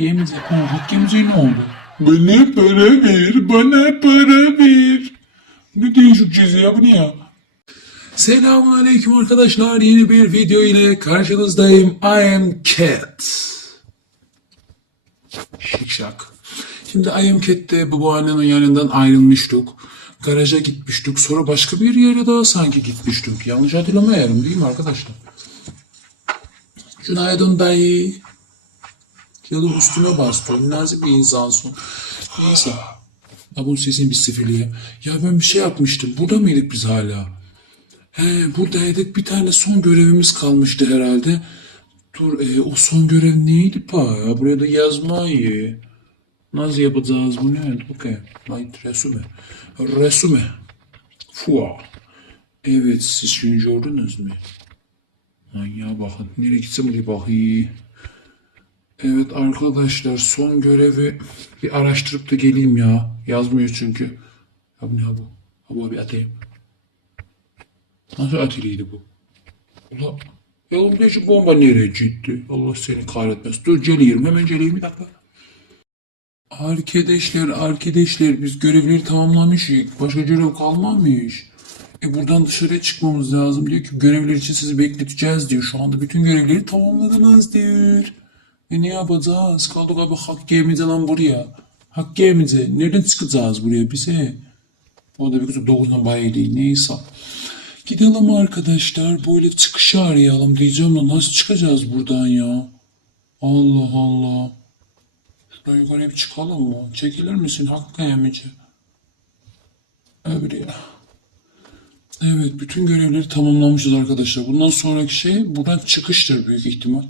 Hakkemize, ha, hakkemize ne oldu? Bana para ver, bana para ver. Ne değişik ceza ya bu ne ya? Selamun Aleyküm arkadaşlar. Yeni bir video ile karşınızdayım. I am Cat. Şikşak. Şimdi I am Cat'te babaannenin yanından ayrılmıştık. Garaja gitmiştik. Sonra başka bir yere daha sanki gitmiştik. Yanlış hatırlamıyorum değil mi arkadaşlar? Günaydın dayı. Ya da üstüme bastı. Nazik bir insansın. Neyse. Ya bu sesin bir sifiliye. Ya ben bir şey yapmıştım. Burada mıydık biz hala? He buradaydık. Bir tane son görevimiz kalmıştı herhalde. Dur e, o son görev neydi pa ya? Buraya da yazmayı. Nasıl yapacağız bunu? Okey. Light resume. Resume. Fua. Evet siz şunu gördünüz mü? Lan ya bakın. Nereye gitsem oraya bakayım. Evet arkadaşlar son görevi bir araştırıp da geleyim ya. Yazmıyor çünkü. Ya bu ne ya bu? Ha bu bir atayım. Nasıl atiliydi bu? Ula, yolumda şu bomba nereye gitti? Allah seni kahretmesin. Dur geliyorum hemen geleyim bir dakika. Arkadaşlar arkadaşlar biz görevleri tamamlamışız. Başka görev kalmamış. E buradan dışarıya çıkmamız lazım diyor ki görevler için sizi bekleteceğiz diyor. Şu anda bütün görevleri tamamladınız diyor. E ne yapacağız? Kaldık abi hak yemeyeceğiz lan buraya. Hak yemeyeceğiz. Nereden çıkacağız buraya bize? O da bir kızı doğrudan bayağı. Neyse. Gidelim arkadaşlar. Böyle çıkışı arayalım diyeceğim de nasıl çıkacağız buradan ya? Allah Allah. Şuradan yukarıya bir çıkalım mı? Çekilir misin Hakkı Emici? Öbürü ya. Evet, bütün görevleri tamamlamışız arkadaşlar. Bundan sonraki şey buradan çıkıştır büyük ihtimal.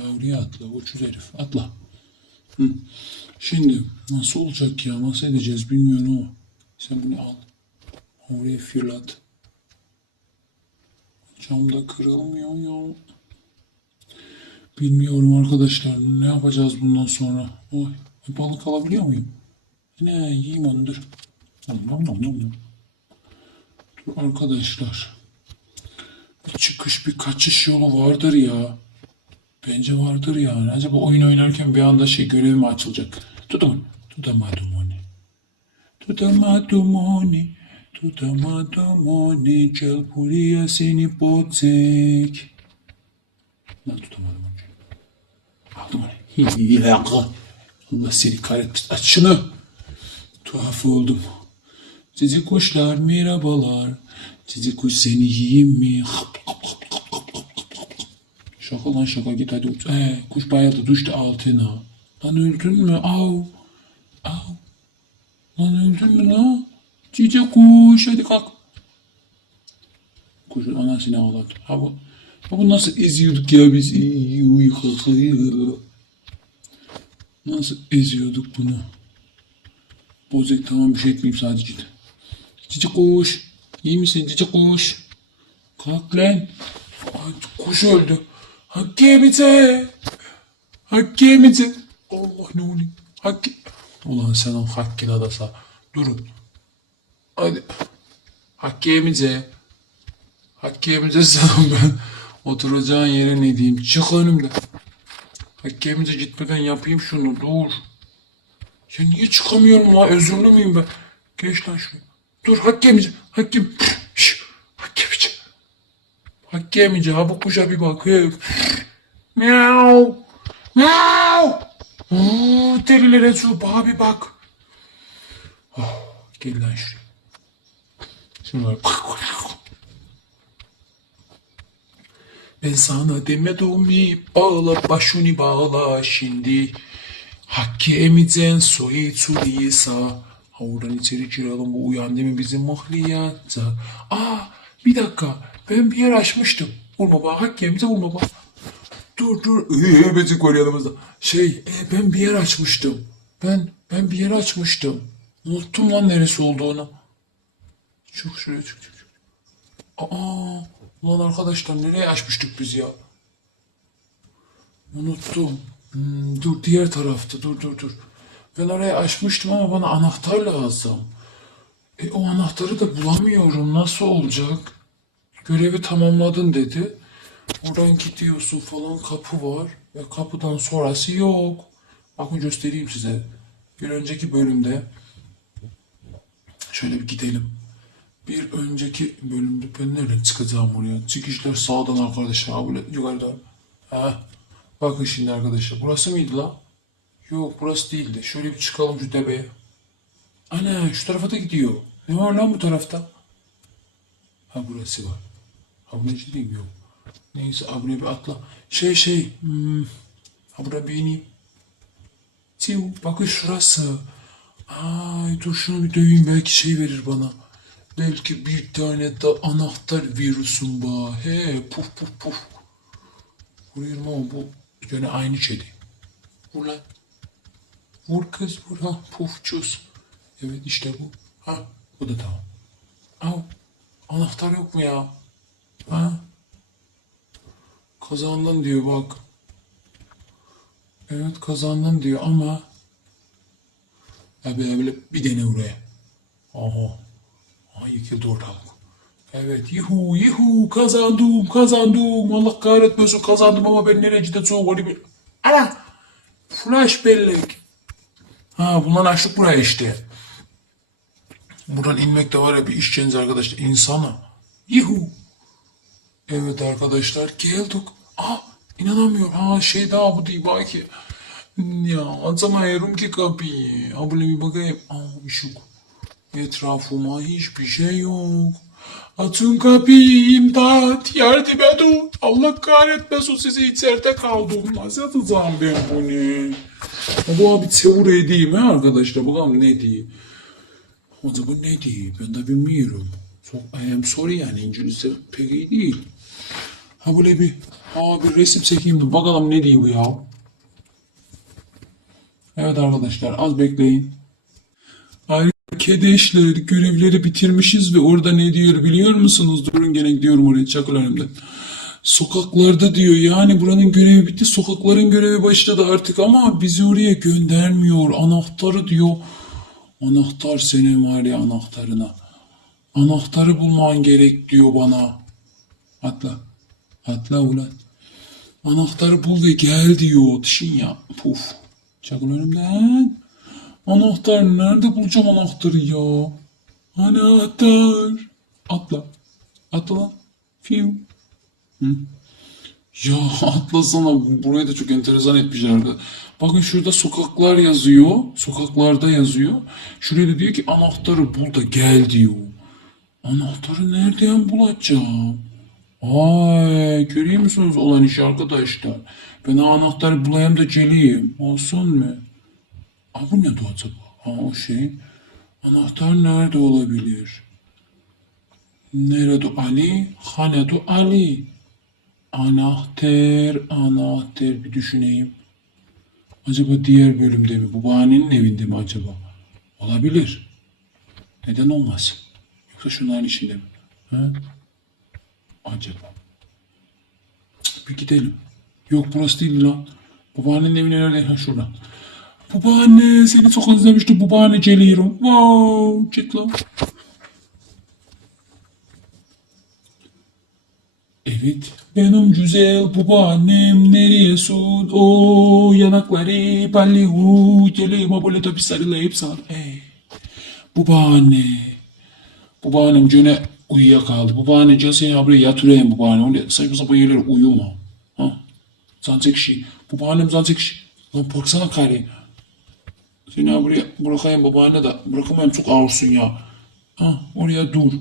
Avliya atla, uçur herif. Atla. Hı. Şimdi nasıl olacak ya? Nasıl edeceğiz bilmiyorum ama. Sen bunu al. Oraya fırlat. Cam da kırılmıyor ya. Bilmiyorum arkadaşlar. Ne yapacağız bundan sonra? Oy, balık alabiliyor muyum? Ne yiyeyim onu dur. Nom nom nom. Dur arkadaşlar. Bir çıkış bir kaçış yolu vardır ya. Bence vardır yani. Acaba oyun oynarken bir anda şey görev mi açılacak? Tutun. Tutamadım onu. Tutamadım onu. Tutamadım onu. Gel buraya seni bocek. Lan tutamadım onu. Aldım onu. Hilaka. Allah seni kahretmesin. Aç şunu. Tuhaf oldum. Cici kuşlar merhabalar. Cici kuş seni yiyeyim mi? Hap, hap, hap. Şaka lan şaka git hadi uç. Ee, kuş bayıldı düştü altına. Lan öldün mü? Av. Av. Lan öldün mü lan? Cici kuş hadi kalk. Kuşun anasını ağladı. Ha bu, ha bu nasıl eziyorduk ya biz? Nasıl eziyorduk bunu? Bozek tamam bir şey etmeyeyim sadece git. Cici kuş. İyi misin cici kuş? Kalk lan. Ay, kuş öldü. Hakkı yemeyece. Hakkı yemeyece. Allah ne oluyor? Hakkı. Ulan sen o Hakkı'na adasa. Durun. Hadi. Hakkı yemeyece. Hakkı yemeyece sen ben. Oturacağın yere ne diyeyim? Çık önümden. Hakkı yemeyece gitmeden yapayım şunu. Dur. Ya niye çıkamıyorum la? Özürlü müyüm ben? Geç lan şuraya. Dur Hakkı yemeyece. Hakkı. Şş, Hakkı yemeyece. Hakkı yemeyece. Ha bu kuşa bir bak. Hey. Miau. Miau. Oo, delilere su. Bir bak. Oh, gel lan şuraya. Şimdi bak. Ben sana demedim mi bağla başını bağla şimdi. Hakkı emicen soy çuliysa. Ha oradan içeri giralım bu uyandı mı bizim mahliyatta. Aa bir dakika ben bir yer açmıştım. Vurma bak Hakkı emice vurma bak. Dur dur. Ee, Becik var yanımızda. Şey e, ben bir yer açmıştım. Ben ben bir yer açmıştım. Unuttum lan neresi olduğunu. Çık şuraya çık. çık. Aa, ulan arkadaşlar nereye açmıştık biz ya? Unuttum. Hmm, dur diğer tarafta dur dur dur. Ben oraya açmıştım ama bana anahtar lazım. E, o anahtarı da bulamıyorum. Nasıl olacak? Görevi tamamladın dedi. Oradan gidiyorsun falan kapı var. Ve kapıdan sonrası yok. Bakın göstereyim size. Bir önceki bölümde şöyle bir gidelim. Bir önceki bölümde ben nereden çıkacağım oraya? Çıkışlar sağdan arkadaşlar. Böyle yukarıdan. Ha. Bakın şimdi arkadaşlar. Burası mıydı la? Yok burası değildi. Şöyle bir çıkalım şu tepeye. Ana şu tarafa da gidiyor. Ne var lan bu tarafta? Ha burası var. Ne değil yok. Neyse abi bir atla. Şey şey. Hmm. Bir ineyim. Tiu bakın şurası. Ay dur şunu bir döveyim belki şey verir bana. Belki bir tane de anahtar virüsüm var. He puf puf puf. Vuruyorum ama bu gene aynı şeydi. Vur lan. Vur kız vur ha pufçuz. Evet işte bu. Ha bu da tamam. Al. Anahtar yok mu ya? Ha? Kazandın diyor bak. Evet kazandın diyor ama ya böyle, bir dene oraya. Aha. Aha yıkıldı ortalık. Evet yuhu yuhu kazandım kazandım Allah kahretmesin kazandım ama ben gideceğim öyle bir... Ana flash bellek. Ha bundan açtık buraya işte. Buradan inmek de var ya bir işçeniz arkadaşlar insana. Yuhu. Evet arkadaşlar geldik. Aa inanamıyorum. Aa şey daha bu değil belki. Ya açamıyorum ki kapıyı. Ha böyle bir bakayım. Aa ışık. Etrafıma hiçbir şey yok. Açın kapıyı imdat. Yardım edin. Allah kahretmesin sizi içeride kaldım. Nasıl atacağım ben bunu? Ha, Bu abi tevur edeyim ha arkadaşlar. Bakalım ne diyeyim. Acaba ne diyeyim? Ben de bilmiyorum. Çok, I am sorry yani İngilizce pek iyi değil. Ha böyle bir, ha bir resim çekeyim de bakalım ne diyor bu ya. Evet arkadaşlar az bekleyin. Arkadaşlar görevleri bitirmişiz ve orada ne diyor biliyor musunuz? Durun gene gidiyorum oraya çakıl önümden. Sokaklarda diyor yani buranın görevi bitti sokakların görevi başladı artık ama bizi oraya göndermiyor anahtarı diyor. Anahtar senin var ya anahtarına. Anahtarı bulman gerek diyor bana. Atla. Atla ulan. Anahtarı bul ve gel diyor. Dişin ya. Puf. Çakıl önümden. Anahtar nerede bulacağım anahtarı ya? Anahtar. Atla. Atla lan. Fiu. Hı. Ya atlasana burayı da çok enteresan etmişler. Bakın şurada sokaklar yazıyor. Sokaklarda yazıyor. Şuraya da diyor ki anahtarı bul da gel diyor. Anahtarı nereden bulacağım? Ay görüyor musunuz olan işi arkadaşlar? Ben anahtarı bulayım da geleyim. Olsun mu? Aa, bu ne acaba? Ha o şey. Anahtar nerede olabilir? Nerede Ali? Hanedu Ali. Anahtar, anahtar bir düşüneyim. Acaba diğer bölümde mi? Bu bahanenin evinde mi acaba? Olabilir. Neden olmaz? Yoksa şunların içinde mi? Ha? Acaba. Bir gidelim. Yok burası değil lan. Babaannenin evi nerede? Ha şuradan. Babaanne seni çok özlemiştim. Babaanne geliyorum. Wow. Çık lan. Evet. Benim güzel babaannem nereyesin? O yanakları ballı geleyim böyle de bir sarılayıp sar. Ey. Babaanne. Babaannem gene uyuyakaldı. Babaanne gel seni buraya yatırayım babaanne. Öyle saçma sapan yerlere uyuma. Ha? Zancak şey. Babaannem zancak şey. Lan baksana kare. Seni buraya bırakayım babaanne de bırakamam çok ağırsın ya. Ha oraya dur.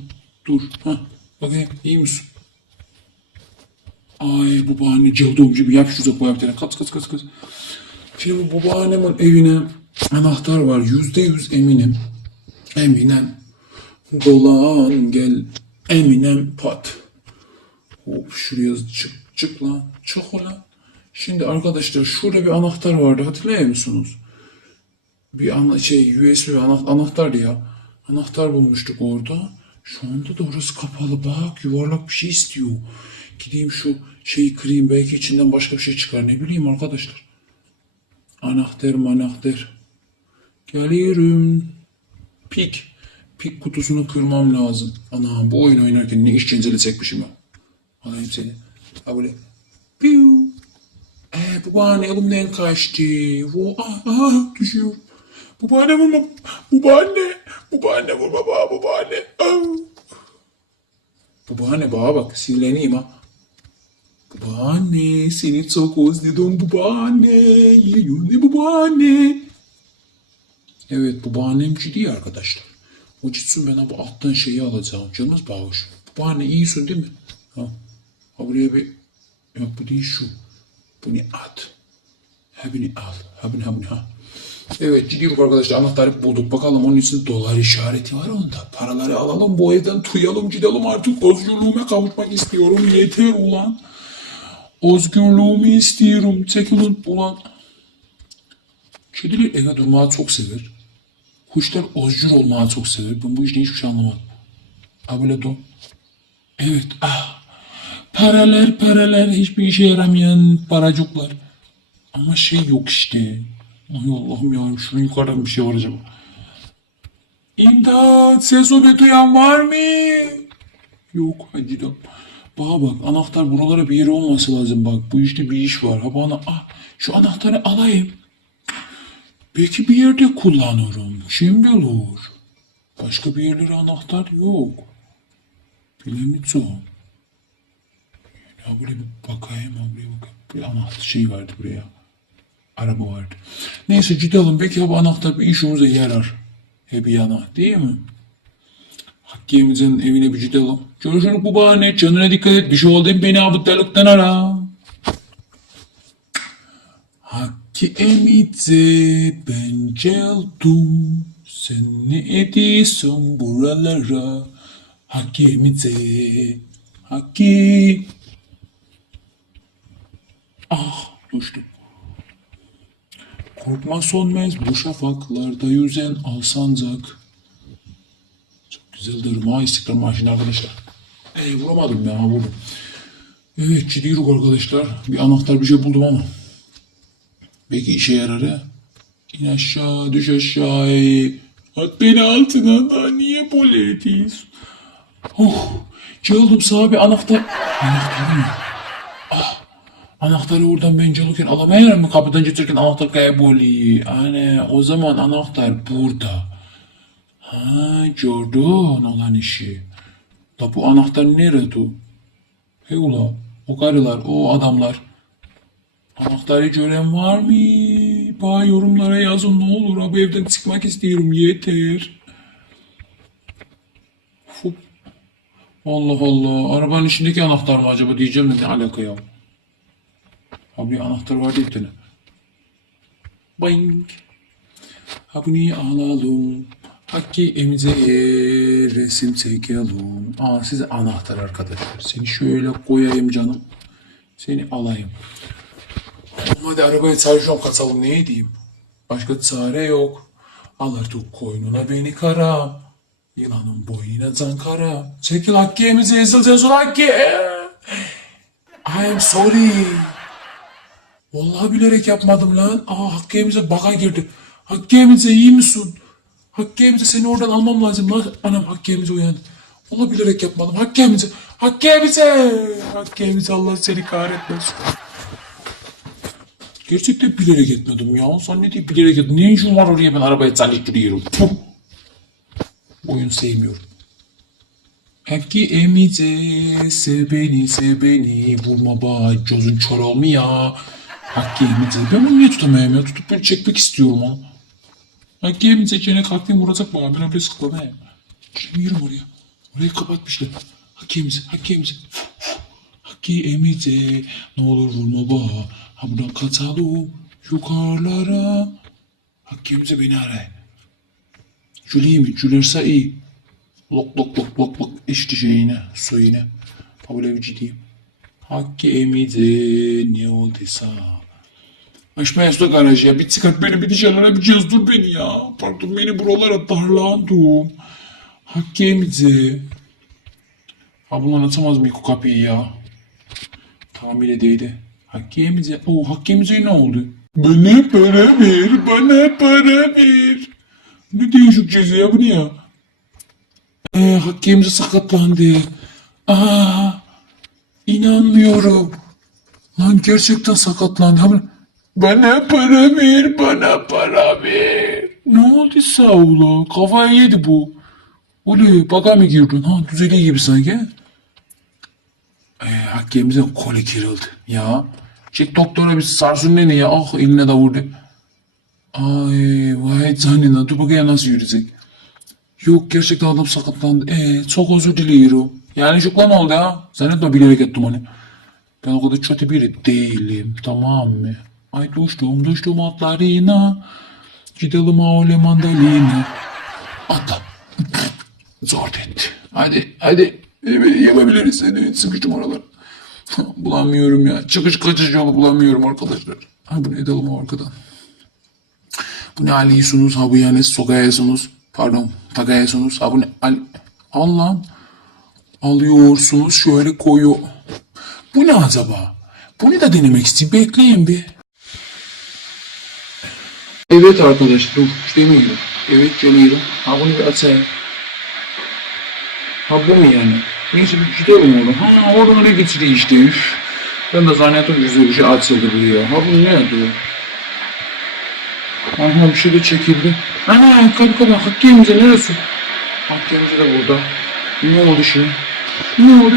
Dur. Ha bakayım iyi misin? Ay babaanne cıldığım gibi yapıştıracak bu bir tane. Kaç kaç kaç kaç. Şimdi babaannemin evine anahtar var. Yüzde yüz eminim. Eminem. Dolan gel. Eminem pat. Hop şuraya çık çık lan. Çık ulan. Şimdi arkadaşlar şurada bir anahtar vardı. Hatırlıyor musunuz? Bir ana, şey USB ana, anahtar ya. Anahtar bulmuştuk orada. Şu anda da orası kapalı. Bak yuvarlak bir şey istiyor. Gideyim şu şeyi kırayım. Belki içinden başka bir şey çıkar. Ne bileyim arkadaşlar. Anahtar anahtar. Geliyorum. Pik. Pik kutusunu kırmam lazım. Anam bu oyun oynarken ne işkenceli çekmişim ya. Alayım seni. Ha böyle. Piu. Ee, babaanne elimden kaçtı. Vu, ah, ah, düşüyor. Babaanne vurma. Babaanne. Babaanne vurma baba babaanne. Ah. Babaanne bana bak sinirleneyim ha. Babaanne seni çok özledim babaanne. Yiyor ne babaanne. Evet babaannem ciddi arkadaşlar. O gitsin ben bu alttan şeyi alacağım. Canımız bağış. Babaanne iyisin değil mi? Ha. ha buraya bir... Yok bu değil şu. Bunu at. Ha bunu al. Ha bunu ha bunu ha. Evet gidiyoruz arkadaşlar anahtarı bulduk. Bakalım onun için dolar işareti var onda. Paraları alalım bu evden tuyalım gidelim artık. Özgürlüğüme kavuşmak istiyorum. Yeter ulan. Özgürlüğümü istiyorum. Çekilin ulan. Kediler eve durmayı çok sever. Kuşlar özgür olmayı çok sever. Ben bu işten hiçbir şey anlamadım. Ha böyle dur. Evet ah. Paralar paralar hiçbir işe yaramayan paracıklar. Ama şey yok işte. Ay Allah'ım ya şunun yukarıdan bir şey var acaba. İmdat ses o be duyan var mı? Yok hadi gidelim. Bana bak anahtar buralara bir yere olması lazım bak. Bu işte bir iş var. Ha bana ah şu anahtarı alayım. Belki bir yerde kullanırım. Şimdi olur. Başka bir yerlere anahtar yok. Bilemeyeceğim. Ya buraya bir bakayım, buraya bakayım. Bir anahtar şey vardı buraya. Araba vardı. Neyse gidelim. Belki bu anahtar bir işimize yarar. He bir yana değil mi? Hakkımızın evine bir gidelim. Görüşürüz babaanne. Canına dikkat et. Bir şey oldu beni abutlarlıktan ara. Hakkı emize ben geldim. Sen ne ediyorsun buralara? Hakkı emize. Hakkı. Ah düştüm. Korkma sönmez bu şafaklarda yüzen alsancak. Çok güzeldir. Ma istiklal maaşını arkadaşlar. Ey vuramadım ya vurdum. Evet gidiyoruz arkadaşlar. Bir anahtar bir şey buldum ama. Belki işe yarar ya. İn aşağı düş aşağı. At beni altına da niye böyle ediyorsun? Oh, geldim sana bir anahtar. Anahtar mı? Anahtarı oradan ben gelirken alamayarım mı? Kapıdan geçerken anahtar kayboluyor. Hani o zaman anahtar burada. Ha gördün olan işi. Da bu anahtar nerede? Hey ula o karılar o adamlar. Anahtarı gören var mı? Bana yorumlara yazın ne olur. Abi evden çıkmak istiyorum yeter. Fup. Allah Allah. Arabanın içindeki anahtar mı acaba diyeceğim de ne alaka ya? Abi anahtar vardı bir tane. Boing. Ha bunu alalım. Hakkı emize resim çekelim. Aa size anahtar arkadaşlar. Seni şöyle koyayım canım. Seni alayım. Hadi arabaya çalışıyorum kaçalım ne diyeyim. Başka çare yok. Alırdık koynuna beni kara. Yılanın boynuna can kara. Çekil Hakkı emize ezileceğiz ulan Hakkı. I'm sorry. Vallahi bilerek yapmadım lan. Aa Hakkı Emice baka girdi. Hakkı Emice iyi misin? Hakkı Emice seni oradan almam lazım lan. Anam Hakkı Emice uyandı. Vallahi bilerek yapmadım. Hakkı Emice. Hakkı Emice. Hakkı Emice Allah seni kahretmesin. Gerçekten bilerek etmedim ya. Sen ne diye bilerek etmedim. Ne işin var oraya ben arabaya çalıştırıyorum. Puh. Oyun sevmiyorum. Hakkı emice sev beni sev beni vurma bak gözün kör olmuyor. Hakkı emice ben bunu niye tutamıyorum ya tutup böyle çekmek istiyorum onu. Hakkı emice gene kalktım vuracak bana ben öyle sıkılamıyorum. Girmiyorum oraya. Orayı kapatmışlar. Hakkı emice Hakkı emice. Hakkı emice ne olur vurma bak. Ha buradan kaçalım yukarılara. Hakkı emice beni arayın. Jüleyim mi? Jülerse iyi. Lok lok lok lok lok içti şeyine, suyuna. Ha böyle bir ciddiyim. Hakkı emize ne olduysa. Açmaya su garajı ya. Bir çıkart beni bir dışarılara yapacağız. Dur beni ya. Pardon beni buralara darlandım. Hakkı emize. Ha bunlar açamaz mı kapıyı ya? Tamir edeydi. Hakkı emize. Oo Hakkı emize ne oldu? Bana para ver. Bana para ver. Ne değişik ceza ya bu ne ya? Ee, Hakkımız sakatlandı. Aa, inanmıyorum. Lan gerçekten sakatlandı. Bana para ver, bana para ver. Ne oldu ol Kafayı yedi bu. Ulu baka mı girdin? Ha düzeliyor gibi sanki. Ee, hakemimize kolu kırıldı. Ya. Çek doktora bir sarsın ne ya. Ah eline de vurdu. Ay vay canına. Dur bakayım nasıl yürüyecek. Yok gerçekten adam sakatlandı. Ee, çok özür diliyorum. Yani şükran oldu ya. Sen de bilerek ettim onu. Ben o kadar kötü biri değilim. Tamam mı? Ay düştüm düştüm atlarına. Gidelim aile mandalina. Atla. Zor etti. Hadi hadi. Yapabiliriz seni. Sıkıştım oralar. bulamıyorum ya. Çıkış kaçış yolu bulamıyorum arkadaşlar. Ha bunu edelim o arkadan. Bu ne alıyorsunuz? Ha bu yani sokayasınız. Pardon. Takayasınız. Ha bu ne? Al Allah'ım. Alıyorsunuz şöyle koyu. Bu ne acaba? Bunu da denemek isteyeyim. Bekleyin bir. Evet arkadaşlar. Dur. Eminim. Evet geliyorum. Ha bunu bir açayım. Ha bu mu yani? Neyse bir gidelim oradan. Ha oradan oraya geçiriyor işte. Üf. Ben de zannettim güzel bir şey açıldı bu ya. Ha bu ne diyor? Aha bir şey de çekildi. Ana kapı kapı Hakkı'mıza neresi? Hakkı'mıza da burada. Ne oldu şimdi? Ne oldu?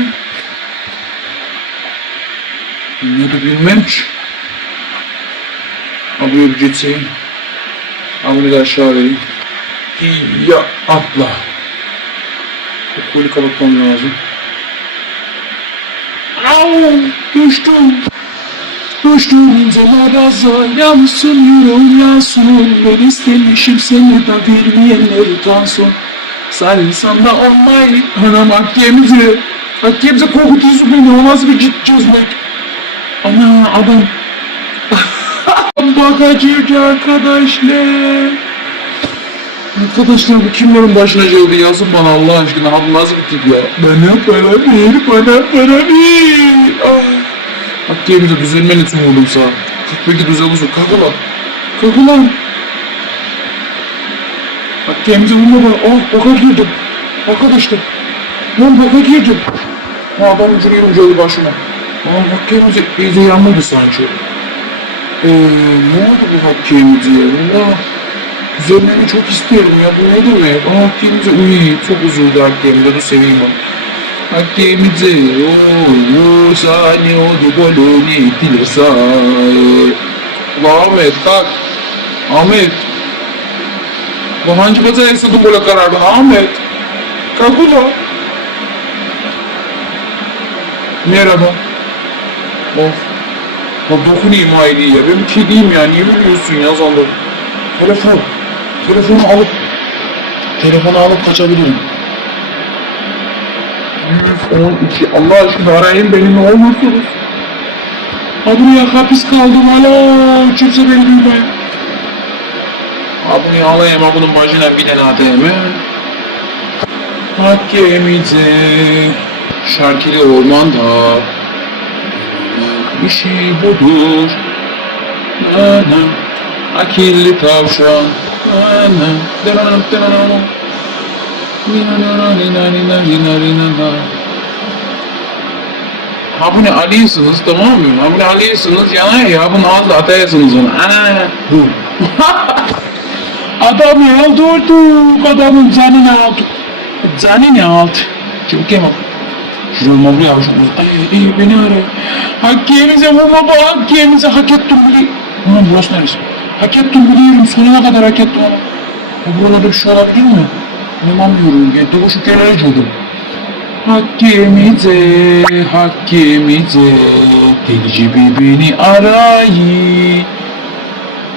Ne de bilmem ki. Abi bir geçeyim. Abi de aşağı vereyim. Ya atla. Kolu kapatmam lazım. Au! Düştüm. Düştüm inceler azar yansın yansın Ben istemişim seni de bilmeyenler utansın Sarılsan da olmayı Anam hakkemizi Hakkemize korkutuyorsun beni o nasıl bir ciddi çözmek Ana adam Bakacık arkadaşlar Arkadaşlar bu kimlerin başına geldi yazın bana Allah aşkına abi nasıl bir tip ya Bana para ver bana para ver ah. Hakkı'yımıza düzelmen için vurdum sağa. Kalk belki düzelirsin. Kalk ulan. Kalk ulan. Hakkı'yımıza vurma bana. Oh baka girdim. Arkadaşlar. Lan baka girdim. Ha adam ucunu yürüyeceği başıma. Lan Hakkı'yımıza iyice yanmadı sanki. Eee ne oldu bu Hakkı'yımıza ya? Allah. Düzelmeni çok istiyorum ya. Bu ne demek? Aa Hakkı'yımıza uy çok üzüldü Hakkı'yımıza. Dur seveyim onu. Hakkimize ooo sani odu boloni tilesa. Ulan Ahmet kalk. Ahmet. Ulan hangi bacağı eksadın böyle karardın Ahmet? Kalk ulan. Merhaba. Of. Ya dokunayım Hayri ya. Ben bir şey diyeyim ya. Niye biliyorsun ya zalım? Telefon. Telefonu alıp telefonu alıp kaçabilirim. 112 Allah aşkına arayın beni ne olursunuz. Ha buraya hapis kaldım hala kimse beni duymuyor. Ha bunu alayım ha bunun başına bir tane he. Hakkemize şarkılı ormanda işi budur. Ana, akilli tavşan. Bunu alıyorsunuz tamam mı? Ha bunu alıyorsunuz yana ya bunu ağzına atayasınız onu. Ana. Adamı öldürdük. Adamın canını aldık. Canını aldık. Çabuk gel bak. Şuraya buraya şu Ay iyi beni arıyor. Hakkimize vurma bu hakkimize hak ettim bile. Ulan burası neresi? Hak ettim biliyorum sonuna kadar hak ettim ama. Ya buralarda bir şey olabilir mi? İnanmıyorum ya. Doğuşu kenara çözdüm. Hakkimize, hakkimize, delici birbirini arayı.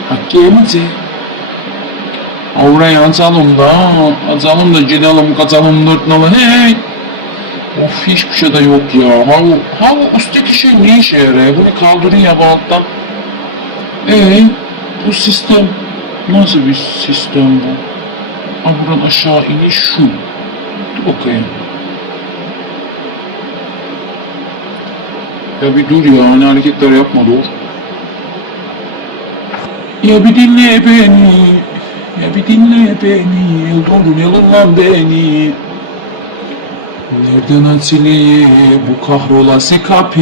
Hakkimize. Orayı açalım da, açalım da gidelim, kaçalım, dörtnalı, hey. Of hiçbir şey de yok ya. Ha, ha üstteki şey ne işe yarıyor? Bunu kaldırın ya bu alttan. Ee, bu sistem nasıl bir sistem bu? Ha buradan aşağı iniş şu. Bakayım. Ya bir dur ya, hani hareketler yapma dur. Ya bir dinle beni, ya bir dinle beni, dur yalın lan beni. Nereden açılıyor bu kahrolası kapı?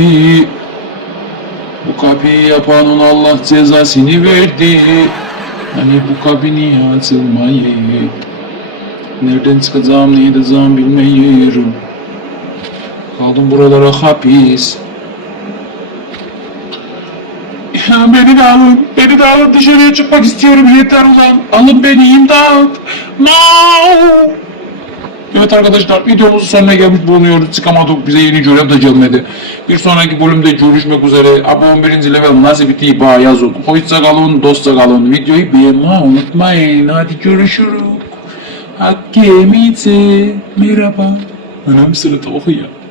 Bu kapıyı yapan ona Allah cezasını verdi. Hani bu kapı niye açılmayı? Nereden çıkacağım, ne edeceğim bilmiyorum. Kaldım buralara hapis. Ya beni de alın, beni de alın dışarıya çıkmak istiyorum yeter ulan. Alın beni imdat. Mau. Evet arkadaşlar videomuzun sonuna gelmiş bulunuyoruz. Çıkamadık bize yeni görev de gelmedi. Bir sonraki bölümde görüşmek üzere. Abi 11. level nasıl bitti bana yazın. Hoşça kalın, dostça kalın. Videoyu beğenmeyi unutmayın. Hadi görüşürüz. Hakemite merhaba. Önemli sıra tavukı ya.